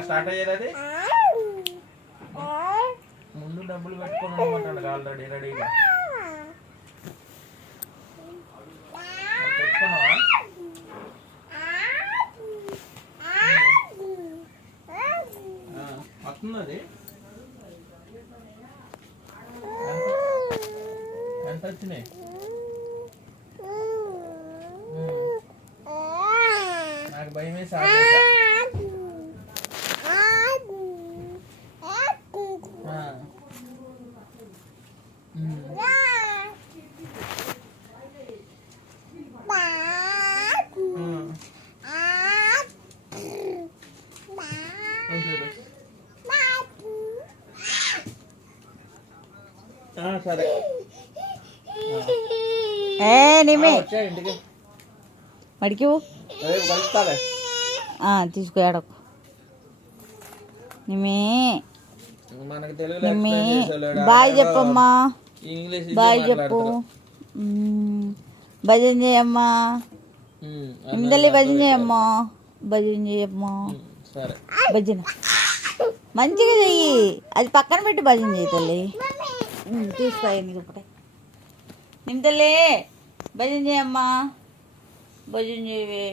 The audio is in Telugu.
స్టార్ట్ అయ్యేది అది ముందు డబ్బులు పెట్టుకొని ఉండమంటాడు ఆల్రెడీ రెడీగా పెట్టుకున్నావా వస్తుంది అది ఎంత వచ్చినాయి నాకు భయమే సార్ సరే ఇంటికి మడికి తీసుకో ఏడకు నిమే మనకి తెలుగులో బాయ్ చెప్పమ్మా ఇంగ్లీష్ బాయ్ చెప్పు భజన చేయమ్మా నిమిదల్లి భజన చేయమ్మా భజన చేయమ్మా సరే భజన మంచిగా చెయ్యి అది పక్కన పెట్టి భజన చేయి తల్లి తీసుకోండి ఒకటే నిమిదల్లి భజన చేయమ్మా భజన చేయవే